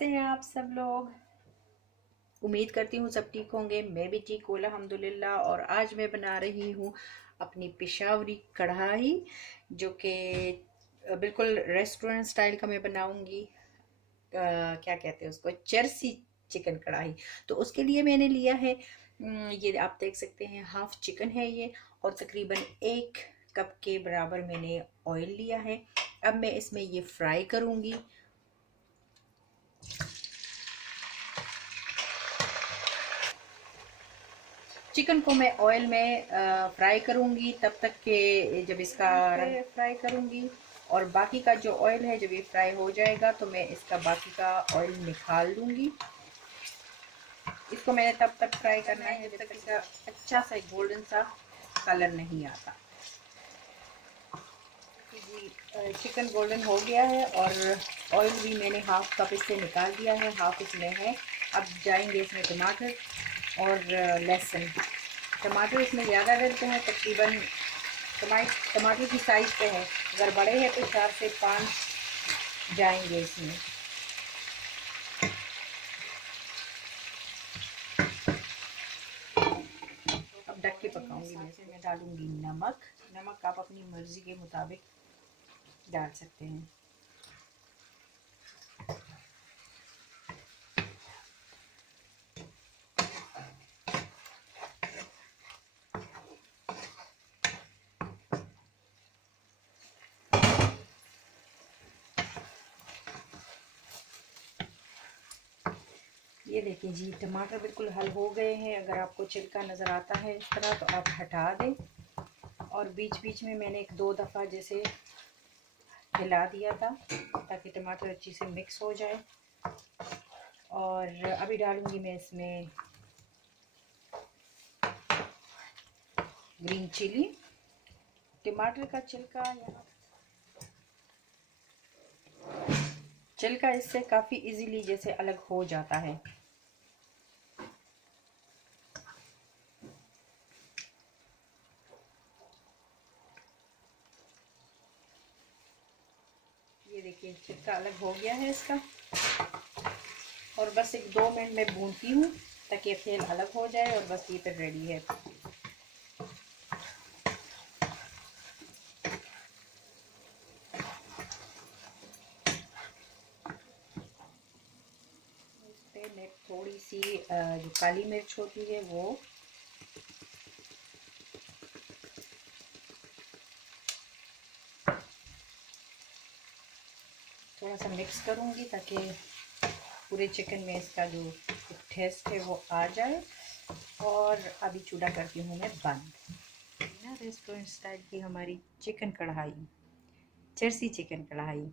कैसे हैं आप सब लोग। उम्मीद करती हूँ सब ठीक होंगे। मैं भी ठीक हूँ अल्हम्दुलिल्लाह। और आज मैं बना रही हूँ अपनी पेशावरी कढ़ाई, जो कि बिल्कुल रेस्टोरेंट स्टाइल का मैं बनाऊंगी। क्या कहते हैं उसको, चर्सी चिकन कढ़ाई। तो उसके लिए मैंने लिया है, ये आप देख सकते हैं, हाफ चिकन है ये। और तकरीबन 1 कप के बराबर मैंने ऑयल लिया है। अब मैं इसमें ये फ्राई करूंगी। चिकन को मैं ऑयल में फ्राई करूंगी तब तक के जब इसका रंग फ्राई करूंगी। और बाकी का जो ऑयल है, जब ये फ्राई हो जाएगा तो मैं इसका बाकी का ऑयल निकाल दूंगी। इसको मैंने तब तक फ्राई करना है जब तक इसका अच्छा सा गोल्डन सा कलर नहीं आता। जी, चिकन गोल्डन हो गया है और ऑयल भी मैंने हाफ कप इससे निकाल दिया है, हाफ इसमें है। अब जाएंगे इसमें टमाटर और लहसुन। टमाटर इसमें ज़्यादा डलते हैं, तकरीबन टमाटर की साइज़ पे है। अगर बड़े हैं तो 4 से 5 जाएंगे इसमें। अब ढक के पकाऊंगी मैं। इसमें मैं डालूंगी नमक। नमक आप अपनी मर्ज़ी के मुताबिक डाल सकते हैं। ये देखिए जी, टमाटर बिल्कुल हल हो गए हैं। अगर आपको छिलका नज़र आता है इस तरह तो आप हटा दें। और बीच बीच में मैंने 1-2 दफ़ा जैसे हिला दिया था ताकि टमाटर अच्छी से मिक्स हो जाए। और अभी डालूंगी मैं इसमें ग्रीन चिली। टमाटर का छिलका इससे काफ़ी इजीली जैसे अलग हो जाता है। ये देखिए छिलका अलग हो गया है इसका। और बस 1-2 मिनट में भूनती हूँ ताकि तेल अलग हो जाए और बस ये फिर रेडी है। इस पे मैं थोड़ी सी जो काली मिर्च होती है वो, थोड़ा सा मिक्स करूँगी ताकि पूरे चिकन में इसका जो टेस्ट है वो आ जाए। और अभी चूल्हा करती हूँ मैं बंद। ना रेस्टोरेंट स्टाइल की हमारी चिकन कढ़ाई, चर्सी चिकन कढ़ाई